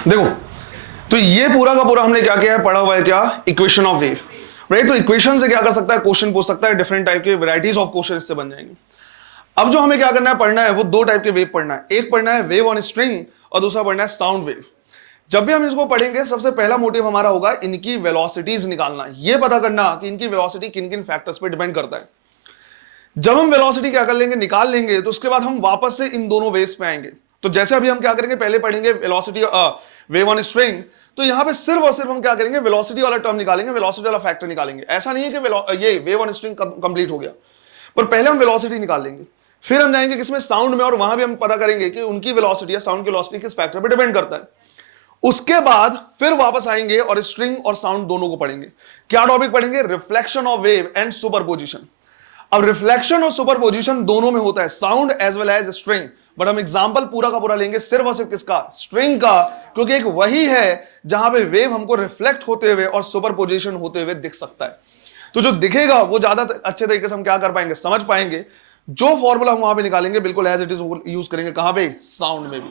देखो, तो ये पूरा का पूरा हमने क्या किया है, पढ़ा हुआ है क्या, इक्वेशन ऑफ वेव, राइट। तो इक्वेशन से क्या कर सकता है, क्वेश्चन पूछ सकता है, डिफरेंट टाइप के वैरायटीज ऑफ क्वेश्चन इससे बन जाएंगे। अब जो हमें क्या करना है, पढ़ना है वो दो टाइप के वेव पढ़ना है, एक पढ़ना है वेव ऑन स्ट्रिंग और दूसरा पढ़ना है साउंड वेव। जब भी हम इसको पढ़ेंगे सबसे पहला मोटिव हमारा होगा इनकी वेलोसिटीज निकालना, ये पता करना कि इनकी वेलोसिटी किन किन फैक्टर्स पे डिपेंड करता है। जब हम वेलोसिटी क्या कर लेंगे, निकाल लेंगे, तो उसके बाद हम वापस से इन दोनों वेव्स पे आएंगे। तो जैसे अभी हम क्या करेंगे, पहले पढ़ेंगे वेलोसिटी वेव ऑन स्ट्रिंग, तो यहां पे सिर्फ और सिर्फ हम क्या करेंगे, वेलोसिटी वाला टर्म निकालेंगे, वेलोसिटी वाला फैक्टर निकालेंगे। ऐसा नहीं है कि ये वेव ऑन स्ट्रिंग कंप्लीट हो गया, पर पहले हम वेलोसिटी निकाल लेंगे, फिर हम जाएंगे किसमें, साउंड में, और वहां भी हम पता करेंगे कि उनकी वेलोसिटी या साउंड की वेलोसिटी किस फैक्टर पे डिपेंड करता है। उसके बाद फिर वापस आएंगे और स्ट्रिंग और साउंड दोनों को पढ़ेंगे। क्या टॉपिक पढ़ेंगे, reflection of wave and superposition. अब रिफ्लेक्शन और सुपरपोजिशन दोनों में होता है, sound as well as string, but हम एग्जांपल पूरा का पूरा लेंगे सिर्फ और सिर्फ किसका, स्ट्रिंग का, क्योंकि एक वही है जहां पे वेव हमको रिफ्लेक्ट होते हुए और सुपरपोजिशन होते हुए दिख सकता है। तो जो दिखेगा वो ज्यादा अच्छे तरीके से हम क्या कर पाएंगे, समझ पाएंगे। जो फॉर्मूला हम वहां पे निकालेंगे बिल्कुल एज इट इज यूज करेंगे, कहां पे, साउंड में भी।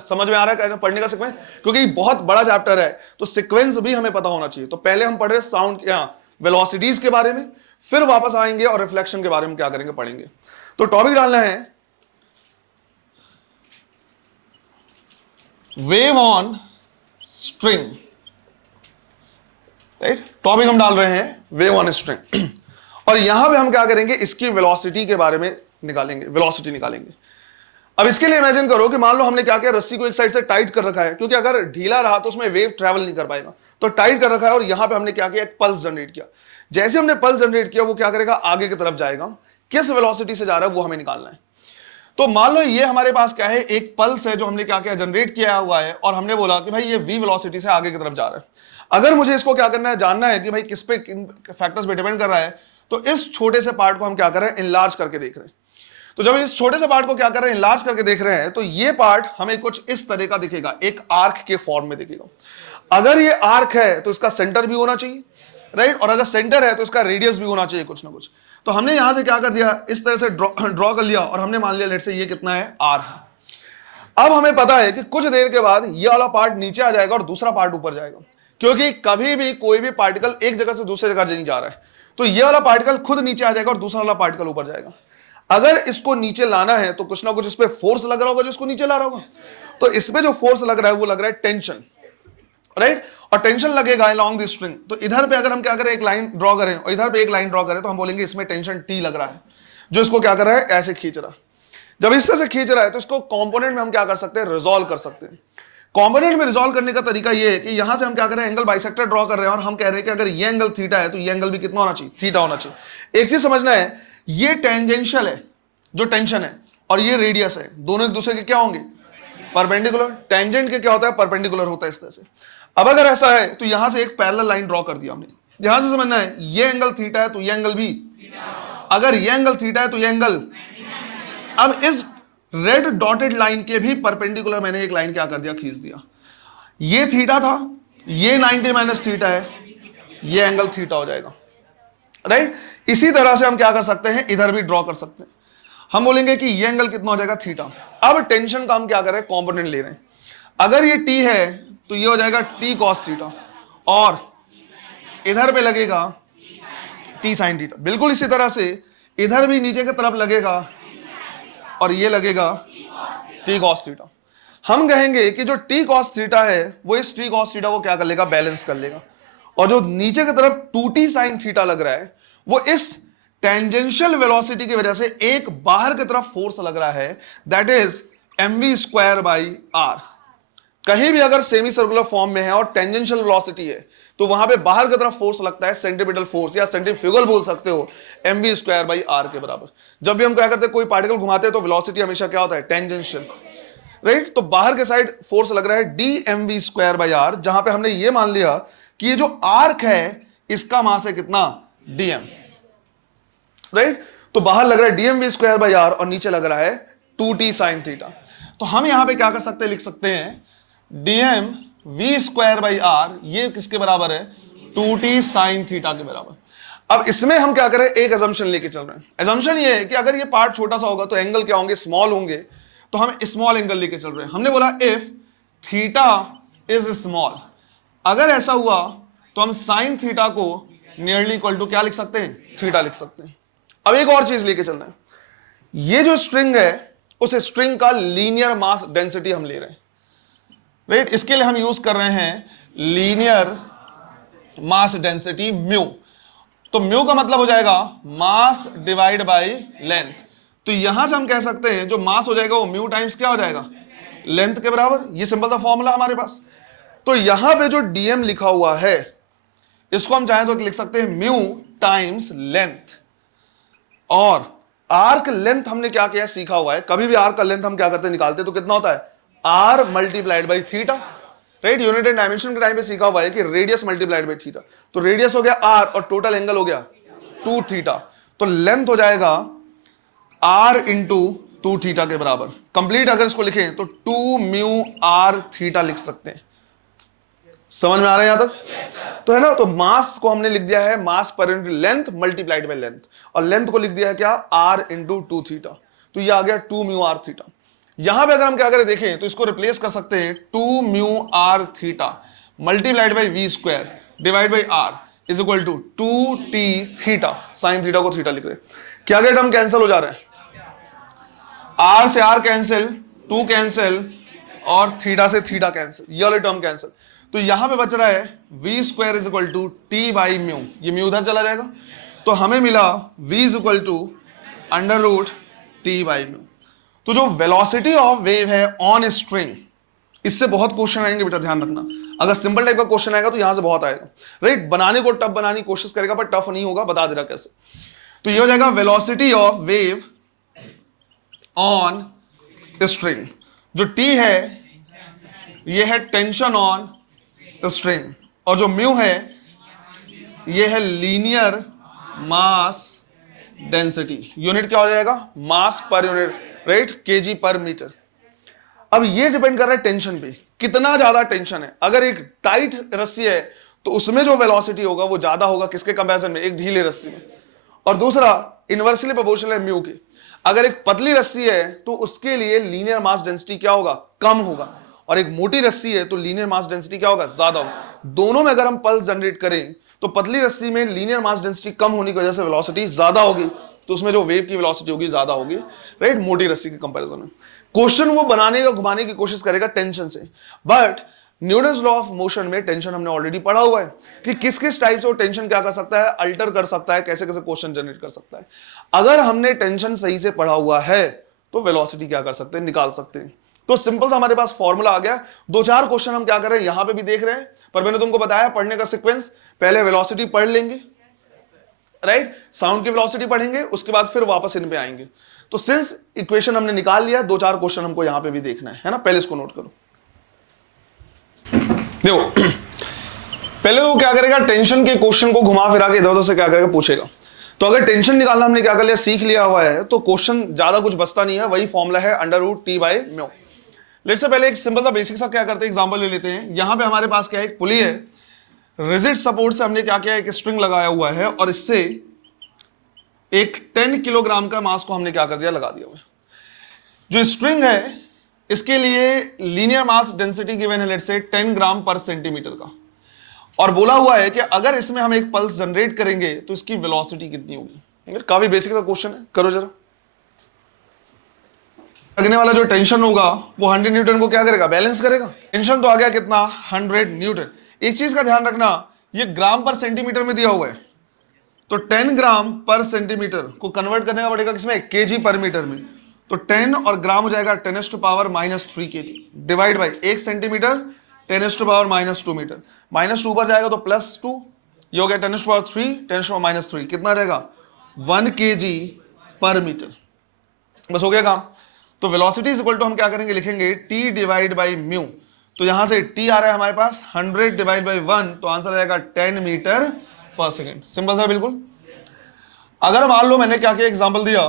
समझ में आ रहा है पढ़ने का सीक्वेंस, क्योंकि बहुत बड़ा चैप्टर है तो सीक्वेंस भी हमें पता होना चाहिए। तो पहले हम पढ़ रहे साउंड क्या, वेलोसिटीज के बारे में, फिर वापस आएंगे और रिफ्लेक्शन के बारे में क्या करेंगे, पढ़ेंगे। तो टॉपिक डालना है wave on string, right. Topic हम डाल रहे हैं वेव ऑन स्ट्रिंग और यहां पे हम क्या करेंगे, इसकी वेलोसिटी के बारे में निकालेंगे, वेलोसिटी निकालेंगे। अब इसके लिए इमेजिन करो कि मान लो हमने क्या किया, रस्सी को एक साइड से टाइट कर रखा है, क्योंकि अगर ढीला रहा तो उसमें वेव ट्रैवल नहीं कर पाएगा, तो टाइट कर रखा है, और यहां पे हमने क्या किया, एक पल्स जनरेट किया। जैसे हमने पल्स जनरेट किया, वो क्या करेगा, आगे की तरफ जाएगा, किस वेलोसिटी से जा रहा है वो हमें निकालना है। तो मान लो ये हमारे पास क्या है, एक पल्स है जो हमने क्या किया, जनरेट किया हुआ है, और हमने बोला कि भाई ये v वेलोसिटी से आगे की तरफ जा रहा है। अगर मुझे इसको क्या करना है, जानना है कि भाई किस पे, किन फैक्टर्स पे डिपेंड कर रहा है, तो इस छोटे से पार्ट को हम क्या कर रहे हैं, इनलार्ज करके देख रहे हैं। तो जब इस छोटे से पार्ट को क्या कर रहे हैं, इनलार्ज करके देख रहे हैं, तो ये पार्ट हमें कुछ इस तरह का दिखेगा, एक आर्क के फॉर्म में दिखेगा। अगर ये आर्क है तो इसका सेंटर भी होना चाहिए, राइट, और अगर सेंटर है तो इसका रेडियस भी होना चाहिए कुछ ना कुछ। तो हमने यहां से क्या कर दिया, इस तरह से ड्रॉ कर लिया, और हमने मान लिया लेट से ये कितना है, आर है। अब हमें पता है कि कुछ देर के बाद ये वाला पार्ट नीचे आ जाएगा और दूसरा पार्ट ऊपर जाएगा, क्योंकि कभी भी कोई भी पार्टिकल एक जगह से दूसरी जगह नहीं जा रहा है, तो ये वाला पार्टिकल खुद नीचे आ जाएगा और दूसरा वाला पार्टिकल ऊपर जाएगा। अगर इसको नीचे लाना है तो कुछ ना कुछ इस पे फोर्स लग रहा होगा जो इसको नीचे ला रहा होगा। तो इसमें जो फोर्स लग रहा है वो लग रहा है टेंशन, राइट, और टेंशन लगेगा अलोंग द स्ट्रिंग। तो इधर पे अगर हम क्या करें, एक लाइन ड्रॉ करें, और इधर पे एक लाइन ड्रॉ करें, तो हम बोलेंगे इसमें टेंशन टी लग रहा है, जो इसको क्या कर रहा है, ऐसे खींच रहा है। जब इस तरह से खींच रहा है तो इसको कंपोनेंट में हम क्या कर सकते हैं, रिजॉल्व कर सकते हैं। कंपोनेंट में रिजॉल्व करने का तरीका ये है कि यहां से हम क्या कर रहे हैं, एंगल बाइसेक्टर ड्रॉ कर रहे हैं, और हम कह रहे हैं कि अगर ये एंगल थीटा है तो ये एंगल भी कितना होना चाहिए, थीटा होना चाहिए। एक चीज समझना है, ये टेंजेंशियल है जो टेंशन है, और ये रेडियस है, दोनों एक दूसरे के क्या होंगे, परपेंडिकुलर। टेंजेंट के क्या होता है, परपेंडिकुलर होता है इस तरह से। अब अगर ऐसा है तो यहां से एक पैरेलल लाइन ड्रॉ कर दिया हमने, यहां से समझना है ये एंगल थीटा है तो ये एंगल भी, अगर ये एंगल थीटा है तो ये एंगल। अब इस रेड डॉटेड लाइन के भी परपेंडिकुलर मैंने एक लाइन क्या कर दिया, खींच दिया। ये थीटा था, ये 90 माइनस थीटा है, ये एंगल थीटा हो जाएगा, राइट। इसी तरह से हम क्या कर सकते हैं, इधर भी ड्रॉ कर सकते हैं। हम बोलेंगे कि ये एंगल कितना हो जाएगा, थीटा। अब टेंशन का हम क्या कर रहे हैं, कंपोनेंट ले रहे हैं। अगर ये टी है तो ये हो जाएगा टी कॉस थीटा, और इधर पे लगेगा टी साइन थीटा। बिल्कुल इसी तरह से इधर भी नीचे की तरफ लगेगा और ये लगेगा टी कॉस थीटा। हम कहेंगे कि जो टी कॉस थीटा है वो इस टी कॉस थीटा को क्या कर लेगा, बैलेंस कर लेगा, और जो नीचे की तरफ 2t साइन थीटा लग रहा है वो इस टेंजेंशियल वेलोसिटी की वजह से एक बाहर की तरफ फोर्स लग रहा है, दैट इज mv²/r। कहीं भी अगर सेमी सर्कुलर फॉर्म में है और टेंजेंशियल वेलोसिटी है तो वहां पे बाहर की तरफ फोर्स लगता है, सेंट्रीपिटल फोर्स या सेंट्रीफ्यूगल बोल सकते हो, mv²/r के बराबर। जब भी हम क्या करते हैं, कोई पार्टिकल घुमाते हैं तो वेलोसिटी हमेशा क्या होता है, टेंजेंशियल, राइट। तो बाहर के साइड फोर्स लग रहा है dmv²/r, जहां पे हमने ये मान लिया कि ये जो आर्क है इसका मास है कितना, dm, राइट। तो बाहर लग रहा है dmv²/r और नीचे लग रहा है 2t साइन थीटा। तो हम यहां पे क्या कर सकते हैं, लिख सकते हैं dmv²/r ये किसके बराबर है, 2t साइन थीटा के बराबर। अब इसमें हम क्या करें, एक अजम्पशन लेके चल रहे हैं। अजम्पशन ये है कि अगर ये पार्ट छोटा सा होगा तो एंगल क्या होंगे, स्मॉल होंगे, तो हम स्मॉल एंगल लेके चल रहे हैं। हमने बोला इफ थीटा इज स्मॉल। अगर ऐसा हुआ तो हम साइन थीटा को नियरली इक्वल टू क्या लिख सकते हैं, थीटा लिख सकते हैं। अब एक और चीज लेके चलना है, ये जो स्ट्रिंग है उस स्ट्रिंग का लीनियर मास डेंसिटी हम ले रहे हैं, राइट। इसके लिए हम यूज कर रहे हैं लीनियर मास डेंसिटी म्यू। तो म्यू का मतलब हो जाएगा मास डिवाइड बाय लेंथ। तो यहां से हम कह सकते हैं जो मास हो जाएगा वो म्यू टाइम्स क्या हो जाएगा, लेंथ के बराबर। ये सिंपल सा फॉर्मूला हमारे पास। तो यहां पे जो डीएम लिखा हुआ है इसको हम चाहें तो लिख सकते हैं म्यू टाइम्स लेंथ। और आर्क लेंथ हमने क्या किया, सीखा हुआ है, कभी भी आर्क का लेंथ हम क्या करते हैं, निकालते हैं तो कितना होता है, R multiplied by theta, right. Unit and dimension के टाइम पे सीखा हुआ है कि रेडियस मल्टीप्लाइड बाई थीटा। तो रेडियस हो गया आर और टोटल एंगल हो गया 2 थीटा। तो लेंथ हो जाएगा आर इंटू 2 थीटा के बराबर। कंप्लीट अगर इसको लिखें तो 2 म्यू आर थीटा लिख सकते हैं। समझ में आ रहा है यहां तक? तो है ना। तो मास को हमने लिख दिया है mass per unit length multiplied by length, और लेंथ को लिख दिया है क्या, आर इंटू 2 थीटा। तो ये आ गया 2 म्यू आर थीटा। यहां पे अगर हम क्या करें देखें तो इसको रिप्लेस कर सकते हैं 2 mu R theta multiplied by V square divide by R is equal to 2 T theta. Sine theta को थीटा लिख रहे हैं। क्या क्या टर्म कैंसिल हो जा रहे हैं, आर से आर कैंसिल, 2 कैंसिल और थीटा से थीटा कैंसिल, ये वाले टर्म कैंसिल। तो यहां पे बच रहा है V square is equal to T by mu, ये म्यू उधर चला जाएगा। तो हमें मिला v is equal to under root T by mu. तो जो वेलोसिटी ऑफ वेव है ऑन स्ट्रिंग, इससे बहुत क्वेश्चन आएंगे बेटा, ध्यान रखना। अगर सिंपल टाइप का क्वेश्चन आएगा तो यहां से बहुत आएगा, राइट। बनाने को टफ बनाने की कोशिश करेगा पर टफ नहीं होगा, बता दे रहा कैसे। तो ये हो जाएगा velocity of wave on string. जो टी है ये है टेंशन ऑन स्ट्रिंग, और जो म्यू है ये है लीनियर मास डेंसिटी। यूनिट क्या हो जाएगा, मास पर यूनिट, राइट, केजी पर मीटर। अब ये डिपेंड कर रहा है टेंशन पे, कितना ज्यादा टेंशन है। अगर एक टाइट रस्सी है तो उसमें जो वेलोसिटी होगा वो ज्यादा होगा किसके कंपैरिजन में, एक ढीले रस्सी में। और दूसरा इनवर्सली प्रोपोर्शनल है म्यू के। अगर एक पतली रस्सी है तो उसके लिए लीनियर मास डेंसिटी क्या होगा, कम होगा। और एक मोटी रस्सी है तो लीनियर मास डेंसिटी क्या होगा, ज्यादा होगा। दोनों में अगर हम पल्स जनरेट करें तो पतली रस्सी में लीनियर मास डेंसिटी कम होने की वजह से वेलोसिटी ज्यादा होगी, तो उसमें जो वेव की वेलोसिटी होगी ज्यादा होगी, राइट, मोटी रस्सी के कंपैरिजन में। क्वेश्चन वो बनाने का, घुमाने की कोशिश करेगा टेंशन से, but Newton's law of motion में टेंशन हमने ऑलरेडी पढ़ा हुआ है कि किस किस टाइप से वो टेंशन क्या कर सकता है, अल्टर कर सकता है, कैसे कैसे क्वेश्चन जनरेट कर सकता है। अगर हमने टेंशन सही से पढ़ा हुआ है तो वेलोसिटी क्या कर सकते हैं, निकाल सकते हैं। तो सिंपल सा हमारे पास फॉर्मूला आ गया। 2-4 क्वेश्चन हम क्या कर रहे हैं, यहां पे भी देख रहे हैं, पर मैंने तुमको बताया पढ़ने का सीक्वेंस, पहले वेलोसिटी पढ़ लेंगे, राइट, साउंड की वेलोसिटी पढ़ेंगे, उसके बाद फिर वापस इन पे आएंगे। तो सिंस इक्वेशन हमने निकाल लिया, 2-4 क्वेश्चन हमको यहां पे भी देखना है ना। पहले इसको नोट करो। देखो पहले वो क्या करेगा, टेंशन के क्वेश्चन को घुमा फिरा के इधर उधर से क्या करेगा, पूछेगा। तो अगर टेंशन निकालना हमने क्या कर लिया, सीख लिया हुआ है, तो क्वेश्चन ज्यादा कुछ बचता नहीं है, वही फॉर्मूला है under root T by mu. Let's से पहले एक सिंपल सा बेसिक सा क्या करते हैं, एग्जांपल ले लेते हैं। यहां पे हमारे पास क्या है, एक पुली है, रिजिड सपोर्ट से हमने क्या किया, एक स्ट्रिंग लगाया हुआ है, और इससे एक 10 किलोग्राम का मास को हमने क्या कर दिया, लगा दिया हुआ है। जो स्ट्रिंग है इसके लिए लीनियर मास डेंसिटी गिवन है, लेट्स से 10 ग्राम पर सेंटीमीटर का, और बोला हुआ है कि अगर इसमें हम एक पल्स जनरेट करेंगे तो इसकी वेलोसिटी कितनी होगी। काफी बेसिक सा क्वेश्चन है, करो जरा। लगने वाला जो टेंशन होगा वो 100 न्यूटन को क्या करेगा, बैलेंस करेगा। टेंशन तो आ गया कितना, 100 न्यूटन। एक चीज का ध्यान रखना, ये ग्राम पर सेंटीमीटर में दिया हुआ है, तो 10 ग्राम पर सेंटीमीटर को कन्वर्ट करने का पड़ेगा किसमें, केजी पर मीटर में। तो 10 और ग्राम हो जाएगा 10⁻³ K G divide by 1 centimetre 10⁻⁻2 metre. -2 पर जाएगा तो +2, ये हो गया 10⁻3 10⁻³ कितना रहेगा, 1 केजी पर मीटर। बस हो गया काम। तो वेलोसिटी इज इक्वल टू हम क्या करेंगे, लिखेंगे t डिवाइड बाई म्यू। तो यहां से t आ रहा है हमारे पास 100 डिवाइड बाई 1, तो आंसर आएगा 10 मीटर पर सेकेंड। सिंपल सा बिल्कुल। अगर मान लो मैंने क्या किया, एग्जांपल दिया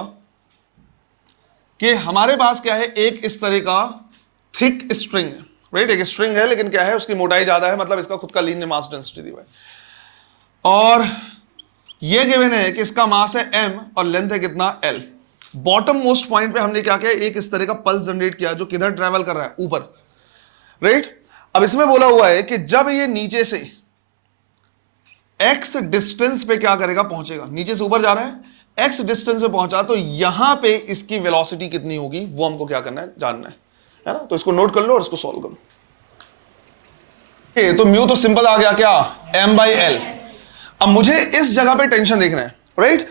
कि हमारे पास क्या है, एक इस तरह का थिक स्ट्रिंग है, राइट, एक स्ट्रिंग है लेकिन क्या है, उसकी मोटाई ज्यादा है, मतलब इसका खुद का लीनियर मास डेंसिटी दी हुई है, और ये गिवन है कि इसका मास है m और लेंथ है कितना, l। बॉटम मोस्ट पॉइंट पे हमने क्या किया, एक इस तरह का पल्स जनरेट किया जो किधर ट्रेवल कर रहा है, ऊपर। राइट। अब इसमें बोला हुआ है कि जब ये नीचे से x डिस्टेंस पे क्या करेगा, पहुंचेगा, नीचे से ऊपर जा रहा है, x डिस्टेंस पे पहुंचा तो यहां पे इसकी वेलोसिटी कितनी होगी वो हमको क्या करना है, जानना है ना। तो इसको नोट कर लो और इसको सॉल्व करो। तो म्यू तो सिंपल आ गया क्या, m/l। अब मुझे इस जगह पे टेंशन देखना है, राइट।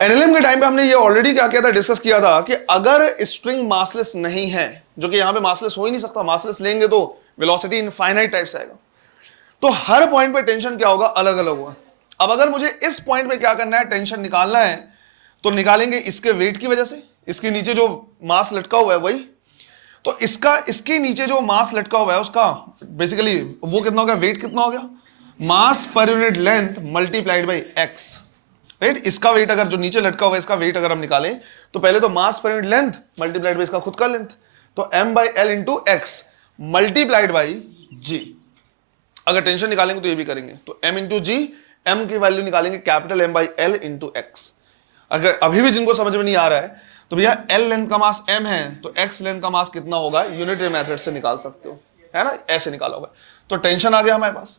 एनएलएम के टाइम पे हमने ये ऑलरेडी क्या किया था, डिस्कस किया था कि अगर स्ट्रिंग मासलेस नहीं है, जो कि यहां पे मासलेस हो ही नहीं सकता, मासलेस लेंगे तो वेलोसिटी इनफाइनाइट टाइप से आएगा, तो हर पॉइंट पे टेंशन क्या होगा, अलग अलग होगा। अब अगर मुझे इस पॉइंट पे क्या करना है, टेंशन निकालना है, तो निकालेंगे इसके वेट की वजह से, इसके नीचे जो मास लटका हुआ है वही, तो इसके नीचे जो मास लटका हुआ है उसका बेसिकली वो कितना हो गया, वेट कितना हो गया, mass per unit length multiplied by x, right. इसका वेट अगर जो नीचे लटका हुआ है इसका वेट अगर हम निकालें तो पहले तो मास per unit length multiplied by इसका खुद का लेंथ, तो m/l into x multiplied by g. अगर टेंशन निकालेंगे तो ये भी करेंगे, तो m इंटू जी, m की वैल्यू निकालेंगे कैपिटल m/l इंटू एक्स। अगर अभी भी जिनको समझ में नहीं आ रहा है तो भैया l लेंथ का मास m है तो x लेंथ का मास कितना होगा, यूनिटरी मेथड से निकाल सकते हो, है ना, ऐसे निकाला होगा। तो टेंशन आ गया हमारे पास।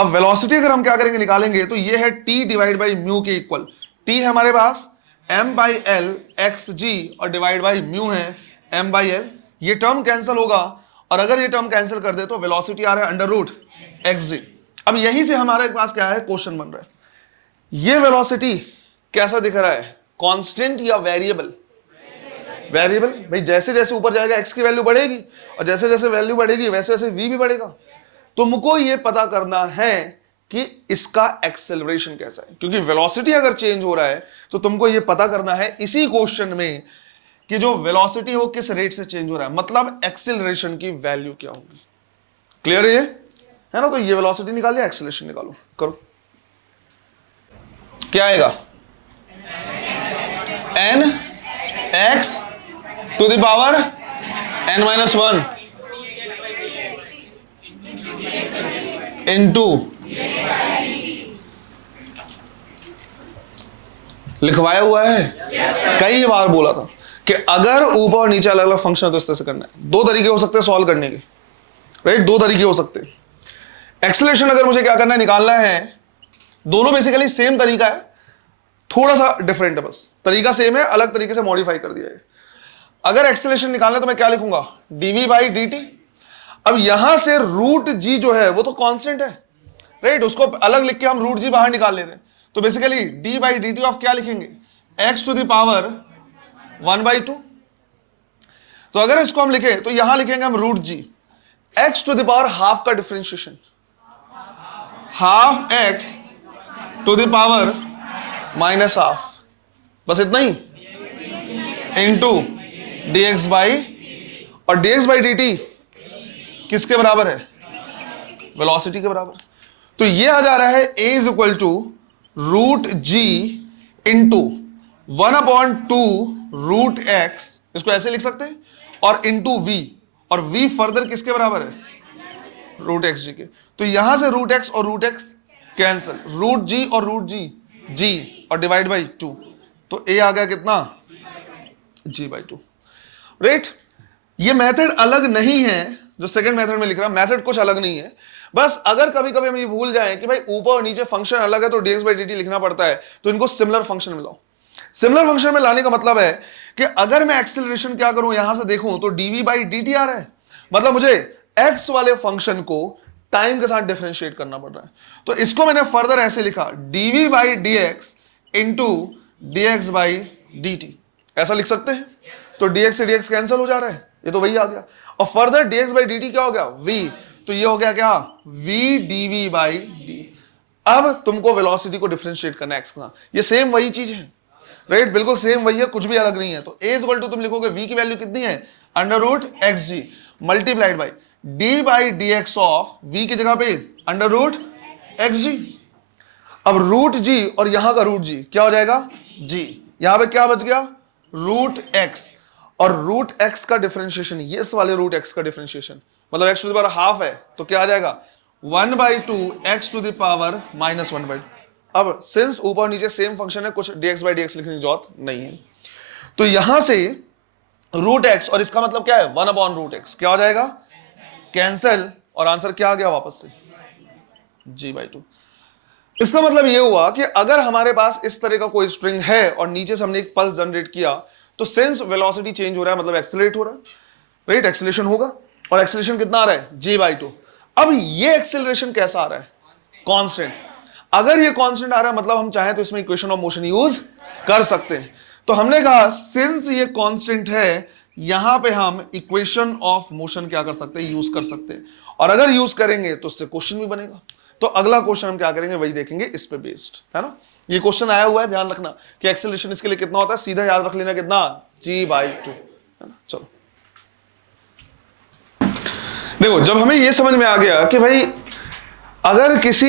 अब वेलोसिटी अगर हम क्या करेंगे, निकालेंगे, तो ये है t डिवाइड बाई म्यू के इक्वल, t है हमारे पास m/l xg और डिवाइड बाई म्यू है m/l। ये टर्म कैंसिल होगा और अगर ये टर्म कैंसिल कर दे तो वेलोसिटी आ रहा है अंडर रूट xg। अब यहीं से हमारे पास क्या है, क्वेश्चन बन रहा है, ये वेलोसिटी कैसा दिख रहा है, कांस्टेंट या वेरिएबल, वेरिएबल। भाई जैसे जैसे ऊपर जाएगा x की वैल्यू बढ़ेगी और जैसे जैसे वैल्यू बढ़ेगी वैसे वैसे v भी बढ़ेगा। तुमको ये पता करना है कि इसका एक्सेलरेशन कैसा है, क्योंकि वेलोसिटी अगर चेंज हो रहा है तो तुमको ये पता करना है इसी क्वेश्चन में कि जो वेलोसिटी हो किस रेट से चेंज हो रहा है, मतलब एक्सेलरेशन की वैल्यू क्या होगी। क्लियर है ये, है ना। तो ये वेलोसिटी निकाल लिया, एक्सेलरेशन निकालो, करो। क्या आएगा, n x to the power n-1 into, लिखवाया हुआ है, कई बार बोला था कि अगर ऊपर और नीचे अलग अलग फंक्शन है तो इस तरह से करना है। दो तरीके हो सकते हैं सॉल्व करने के, राइट, दो तरीके हो सकते हैं। एक्सेलरेशन अगर मुझे क्या करना है, निकालना है, दोनों बेसिकली सेम तरीका है, थोड़ा सा डिफरेंट है, बस तरीका सेम है, अलग तरीके से मॉडिफाई कर दिया है। अगर एक्सेलरेशन निकालना है तो मैं क्या लिखूंगा, dv बाई dt। अब यहां से रूट जी जो है वो तो कांस्टेंट है, राइट, उसको अलग लिख के हम रूट जी बाहर निकाल ले रहे हैं, तो basically d by dt of क्या लिखेंगे, x टू द पावर 1/2। तो अगर इसको हम लिखे तो यहां लिखेंगे हम root g, x to the power half का differentiation, half x to the power minus half, बस इतना ही, इंटू dx बाई, और dx बाई dt किसके बराबर है, वेलोसिटी के बराबर। तो ये आ जा रहा है a is equal to root G into 1/2 root x, इसको ऐसे लिख सकते हैं, और इंटू v, और v फर्दर किसके बराबर है, रूट एक्स जी के। तो यहां से रूट एक्स और रूट एक्स कैंसिल, रूट जी और रूट जी जी, और डिवाइड बाई 2, तो a आ गया कितना, g/2, राइट। ये मेथड अलग नहीं है जो सेकंड मेथड में लिख रहा, मेथड कुछ अलग नहीं है, बस अगर कभी कभी हम ये भूल जाएं कि भाई ऊपर और नीचे फंक्शन अलग है तो dx बाई dt लिखना पड़ता है, तो इनको सिमिलर फंक्शन में लाओ। सिमिलर फंक्शन में लाने का मतलब है कि अगर मैं एक्सेलरेशन क्या करूं, यहां से देखूं तो dv बाई dt आ रहा है, मतलब मुझे x वाले फंक्शन को टाइम के साथ डिफरेंशिएट करना पड़ रहा है। तो इसको मैंने फर्दर ऐसे लिखा, dv by dx into dx by dt, ऐसा लिख सकते हैं। तो dx से dx कैंसिल हो जा रहा है, ये तो वही आ गया, और फर्दर dx बाई dt क्या हो गया, v, तो ये हो गया क्या, v dv बाई d। अब तुमको वेलोसिटी को डिफरेंशिएट करना है x के साथ, ये सेम वही चीज है, राइट, बिल्कुल सेम वही है, कुछ भी अलग नहीं है। तो a इक्वल टू तुम लिखोगे v की वैल्यू कितनी है, under root X G multiplied by d by dx of v की जगह पे अंडर रूट एक्स जी। अब रूट जी और यहां का रूट जी क्या हो जाएगा, g, यहां पे क्या बच गया, रूट x, और रूट x का डिफरेंशिएशन, ये इस वाले रूट x का डिफरेंशिएशन, मतलब x to the power half है, तो क्या आ जाएगा 1/2 x to the power minus 1/2। अब सिंस ऊपर नीचे सेम फंक्शन है, कुछ dx बाई dx लिखने की जरूरत नहीं है, तो यहां से रूट x, और इसका मतलब क्या है 1/√x, क्या हो जाएगा कैंसिल, और आंसर क्या आ गया वापस से, g/2। इसका मतलब ये हुआ कि अगर हमारे पास इस तरह का कोई स्ट्रिंग है और नीचे से हमने एक पल्स जनरेट किया, तो सिंस वेलोसिटी चेंज हो रहा है मतलब एक्सेलरेट हो रहा है, राइट, एक्सेलरेशन होगा, और एक्सेलरेशन कितना आ रहा है, g/2। अब ये एक्सेलरेशन कैसा आ रहा है, कांस्टेंट। अगर ये कांस्टेंट आ रहा है मतलब हम चाहें तो इसमें इक्वेशन ऑफ मोशन यूज कर सकते हैं। तो हमने कहा सिंस ये कांस्टेंट है, यहां पे हम इक्वेशन ऑफ मोशन क्या कर सकते हैं, यूज कर सकते हैं, और अगर यूज करेंगे तो उससे क्वेश्चन भी बनेगा। तो अगला क्वेश्चन हम क्या करेंगे, वही देखेंगे इस पे बेस्ड, है ना। ये क्वेश्चन आया हुआ है, ध्यान रखना कि एक्सेलरेशन इसके लिए कितना होता है, सीधा याद रख लेना कितना, g/2, है ना। चलो देखो, जब हमें ये समझ में आ गया कि भाई अगर किसी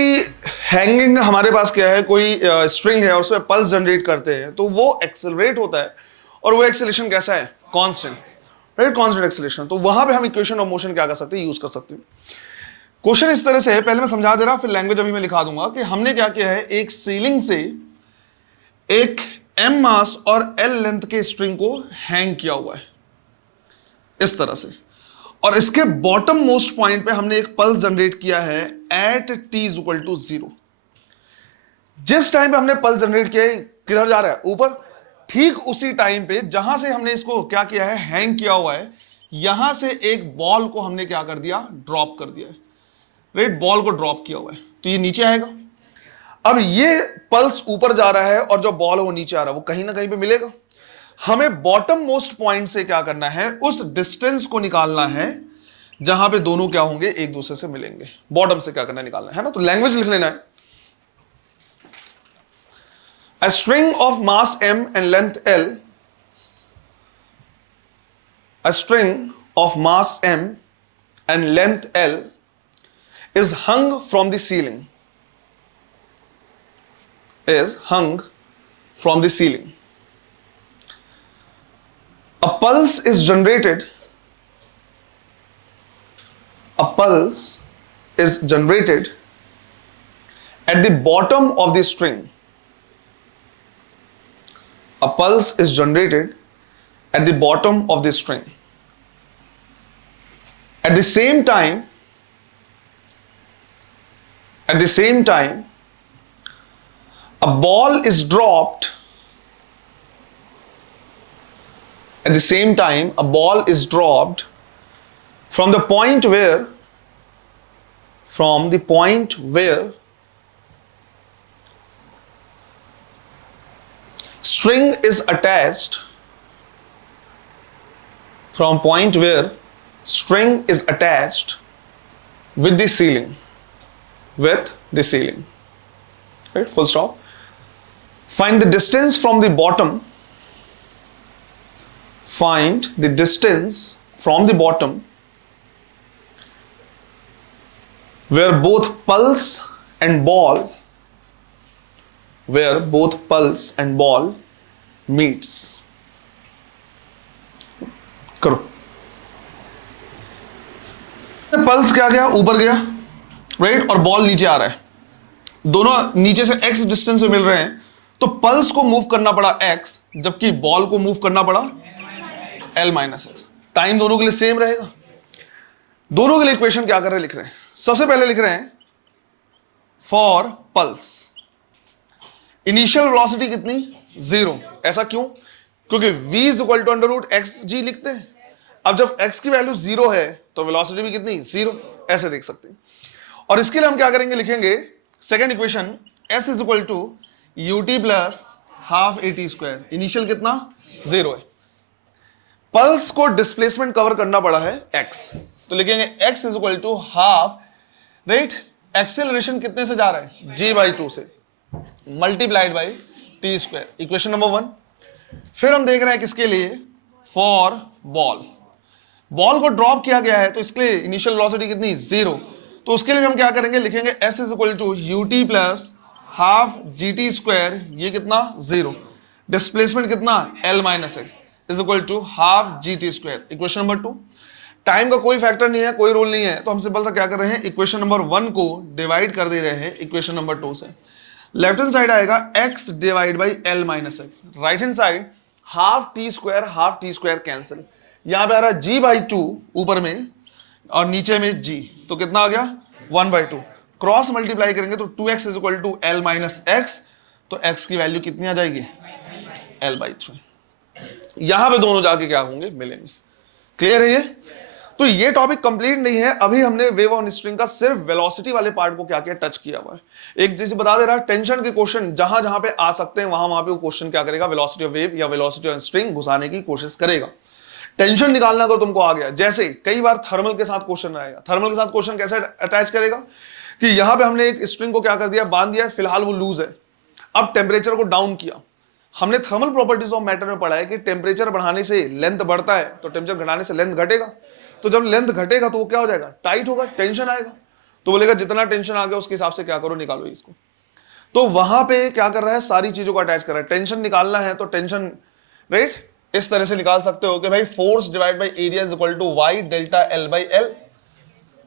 हैंगिंग हमारे पास क्या है, कोई स्ट्रिंग है और उसमें पल्स जनरेट करते हैं, तो वो एक्सेलरेट होता है, और वो एक्सेलरेशन कैसा है, कांस्टेंट, राइट, कांस्टेंट एक्सेलरेशन। तो वहां पे हम इक्वेशन ऑफ मोशन क्या कर सकते हैं, यूज कर सकते हैं। क्वेश्चन इस तरह से है, पहले मैं समझा दे रहा, फिर लैंग्वेज अभी मैं लिखा दूंगा कि हमने क्या किया है, एक सीलिंग से एक m मास और l लेंथ के स्ट्रिंग को हैंग किया हुआ है इस तरह से, और इसके बॉटम मोस्ट पॉइंट पे हमने एक पल्स जनरेट किया है एट t=0। जिस टाइम पे हमने पल्स जनरेट किया है, किधर जा रहा है, ऊपर। ठीक उसी टाइम पे जहां से हमने इसको क्या किया है, हैंग किया हुआ है, यहां से एक बॉल को हमने क्या कर दिया, ड्रॉप कर दिया है, राइट, बॉल को ड्रॉप किया हुआ है, तो ये नीचे आएगा। अब ये पल्स ऊपर जा रहा है और जो बॉल है वो नीचे आ रहा है, वो कहीं ना कहीं पे मिलेगा। हमें बॉटम मोस्ट पॉइंट से क्या करना है, उस डिस्टेंस को निकालना है जहां पे दोनों क्या होंगे, एक दूसरे से मिलेंगे। बॉटम से क्या करना है, निकालना है ना। तो लैंग्वेज लिख लेना है, a string of mass m and length l, a string of mass m and length l is hung from the ceiling, is hung from the ceiling. A pulse is generated, a pulse is generated at the bottom of the string. A pulse is generated at the bottom of the string. At the same time, a ball is dropped. At the same time, a ball is dropped from the point where string is attached, from point where string is attached with the ceiling, right, full stop. Find the distance from the bottom, find the distance from the bottom where both pulse and ball meets. करो। Pulse क्या गया, ऊपर गया, right, और ball नीचे आ रहा है, दोनों नीचे से x डिस्टेंस में मिल रहे हैं, तो पल्स को मूव करना पड़ा x, जबकि बॉल को मूव करना पड़ा l-x। टाइम दोनों के लिए सेम रहेगा। दोनों के लिए इक्वेशन क्या कर रहे हैं, लिख रहे हैं। सबसे पहले लिख रहे हैं फॉर पल्स इनिशियल वेलोसिटी कितनी, 0। ऐसा क्यों, क्योंकि v = √xg लिखते हैं। अब जब x की वैल्यू 0 है तो वेलोसिटी भी कितनी, 0, ऐसे देख सकते हैं। और इसके लिए हम क्या करेंगे, लिखेंगे second equation s = ut + ½ at²। Initial कितना, 0 है। पल्स को डिस्प्लेसमेंट कवर करना पड़ा है x, तो लिखेंगे x = ½ राइट, एक्सेलरेशन कितने से जा रहा है, g/2 से, multiplied by t², equation number 1। फिर हम देख रहे हैं किसके लिए, फॉर बॉल को ड्रॉप किया गया है, तो इसके लिए इनिशियल वेलोसिटी कितनी, 0। तो उसके लिए हम क्या करेंगे, लिखेंगे s = ut + ½ gt², ये कितना, 0। डिस्प्लेसमेंट कितना, l-x = ½ gt², equation number 2। Time का कोई फैक्टर नहीं है, कोई रोल नहीं है, तो हम सिंपल सा क्या कर रहे हैं, इक्वेशन नंबर 1 को डिवाइड कर दे रहे हैं इक्वेशन नंबर 2 से। लेफ्ट हैंड साइड आएगा x / l-x, right hand side ½ t², ½ t² cancel. यहां पे आ रहा है g/2 ऊपर में, और नीचे में g, तो कितना आ गया 1/2। क्रॉस मल्टीप्लाई करेंगे तो 2x is equal to l minus X, तो x की वैल्यू कितनी आ जाएगी l/3। यहां पे दोनों जाके क्या होंगे, मिलेंगे। क्लियर है ये? तो ये टॉपिक कंप्लीट नहीं है, अभी हमने वेव ऑन स्ट्रिंग का सिर्फ वेलोसिटी वाले पार्ट को क्या किया, टच किया हुआ है। एक चीज बता दे रहा है, टेंशन के क्वेश्चन जहां जहां पे आ सकते हैं वहां वहां पे वो क्वेश्चन क्या करेगा, वेलोसिटी ऑफ वेव या वेलोसिटी ऑफ स्ट्रिंग घुसाने की कोशिश करेगा। टेंशन निकालना अगर तुमको आ गया, जैसे कई बार थर्मल के साथ क्वेश्चन आएगा। थर्मल के साथ क्वेश्चन कैसे अटैच करेगा कि यहां पे हमने एक स्ट्रिंग को क्या कर दिया, बांध दिया, फिलहाल वो लूज है, अब टेम्परेचर को डाउन किया। हमने थर्मल प्रॉपर्टीज ऑफ मैटर में पढ़ा है कि टेम्परेचर बढ़ाने से लेंथ बढ़ता है, तो टेम्परेचर घटाने से लेंथ घटेगा। तो जब लेंथ घटेगा तो वो क्या हो जाएगा, टाइट होगा, टेंशन आएगा। तो बोलेगा जितना टेंशन आ गया उसके हिसाब से क्या करो, निकालो इसको। तो वहां पे क्या कर रहा है, सारी चीजों को अटैच कर रहा है। टेंशन निकालना है तो टेंशन, राइट, इस तरह से निकाल सकते हो कि भाई force divide by area is equal to Y delta L by L,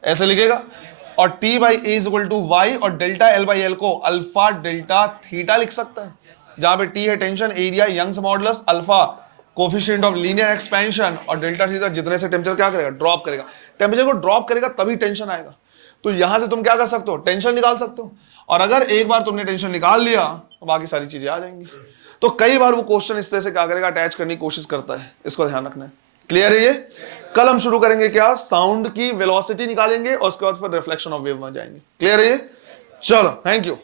ऐसे लिखेगा। और T by A is equal to Y, और डेल्टा एल बाई एल को अल्फा डेल्टा थीटा लिख सकता है, जहां पे टी है tension, area Young's modulus, alpha coefficient of linear expansion, और डेल्टा थीटा जितने से टेंपरेचर क्या करेगा, ड्रॉप करेगा। टेंपरेचर को ड्रॉप करेगा तभी टेंशन आएगा। तो यहां से तुम क्या कर सकते हो, टेंशन निकाल सकते हो। और अगर एक बार तुमने टेंशन निकाल लिया तो बाकी सारी चीजें आ जाएंगी। तो कई बार वो क्वेश्चन इस तरह से क्या करेगा, अटैच करने की कोशिश करता है, इसको ध्यान रखना है। क्लियर है ये? कल हम शुरू करेंगे क्या, साउंड की वेलोसिटी निकालेंगे और उसके बाद फिर रिफ्लेक्शन ऑफ वेव में जाएंगे। क्लियर है ये? चलो, thank you.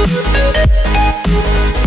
We'll be right back.